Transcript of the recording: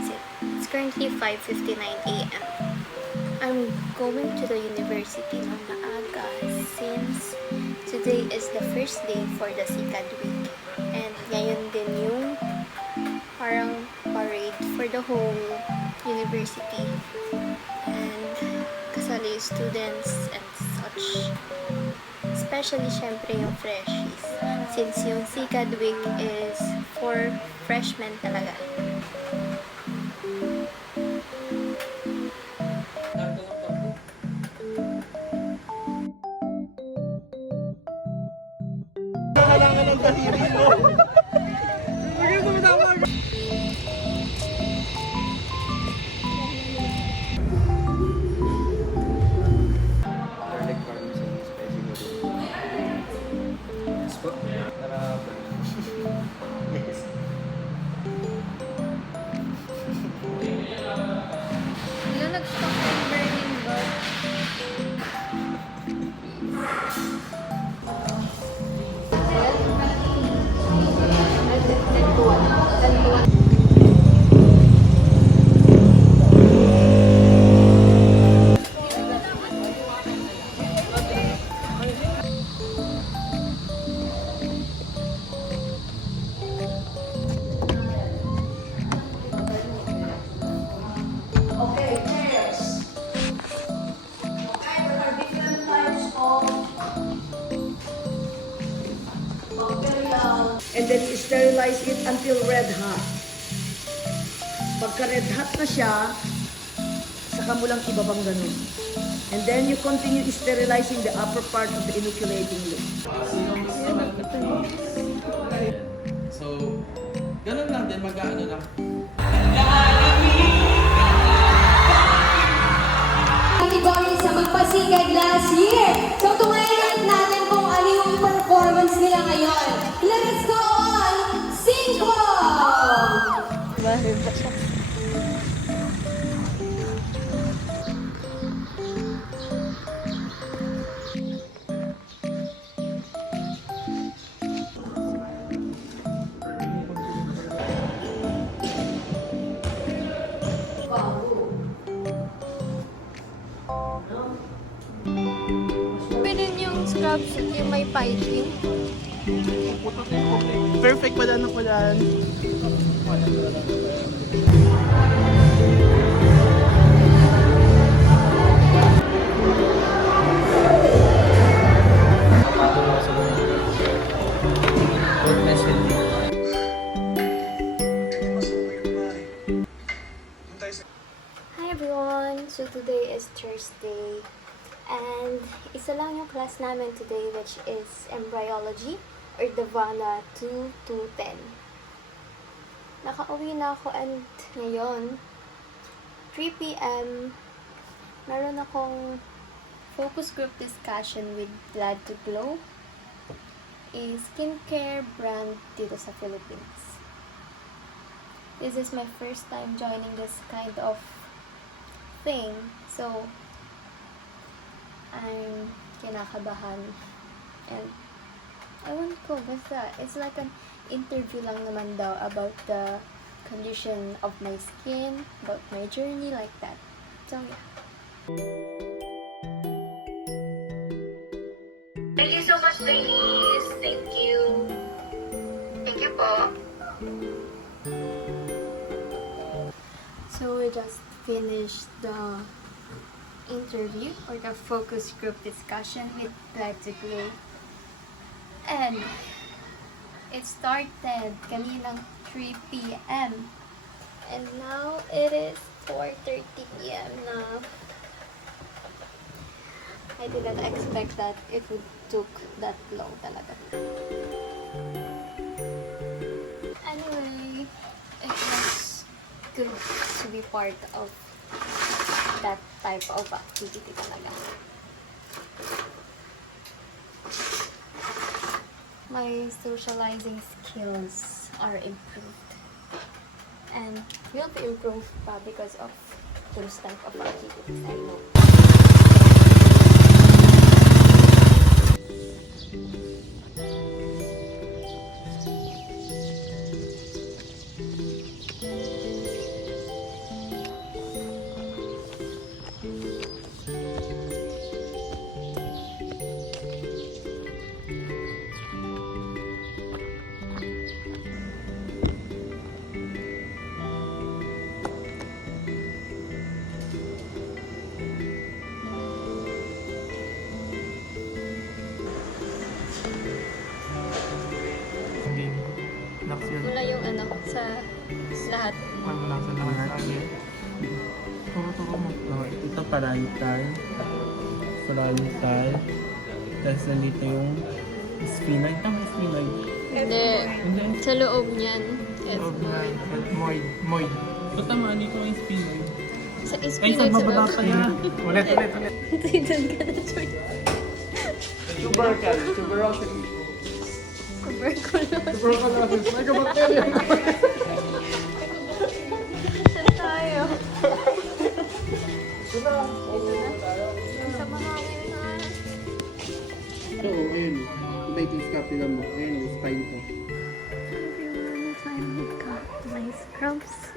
is it? It's currently 5:59 a.m. I'm going to the university ng maaga since today is the first day for the CCAD week. And ngayon din yung parang parade for the whole university. And kasali yung students and such. Especially syempre yung freshies. Since yung CCAD week is for freshmen talaga. Kailangan ng daliri mo. Wala nag-stop ng burning ba? And then sterilize it until red hot. Pagka red hot na siya, saka mo lang ibabang ganun. And then you continue sterilizing the upper part of the inoculating loop. So, ganun lang din, mag-ano lang. Category sa Magpasigad last year. So, tumayin natin kung ano yung performance nila ngayon. Let's go on! Cinco! Pwede yung scrub suit yung may piping. Perfect pala na pala. Hi everyone! So today is Thursday and isa lang yung class namin today which is embryology or Davana 2 to 10. Nakauwi na ako and ngayon 3 p.m. meron akong focus group discussion with Glad to Glow, a skincare brand dito sa Philippines. This is my first time joining this kind of thing, so I'm kinakabahan and ewan ko, basta it's like an interview lang naman daw about the condition of my skin, about my journey, like that. So yeah. Thank you so much, ladies. Thank you. Thank you po. So we just finished the interview or the focus group discussion with Glad to Glow. And it started kaninang 3 p.m. And now it is 4:30 p.m. na. I didn't expect that it would took that long talaga. Anyway, it was good to be part of that type of activity talaga. My socializing skills are improved and will be improved pa because of those type of activities, I know. nasa lahat sa akin. Turo mo. Okay, ito parantal. Parantal. Tapos nandito yung spinoid. Tama, spinoid. Hindi. Hindi. Sa loob niyan. Loob na. Moid. So tama, dito yung spinoid. Sa Ay, spinoid sa sa bababa loob. pa niya. Ulit. Titan ka na, George. Tubercle. Tuberosity. Tuberculosis. Tuberculosis. May kabakterya. Saan tayo? Ito na. Sa mga kailangan. So, ayun. Viking scapula mo. Ayun, yung spine ko. If you wanna find me, got my scrubs.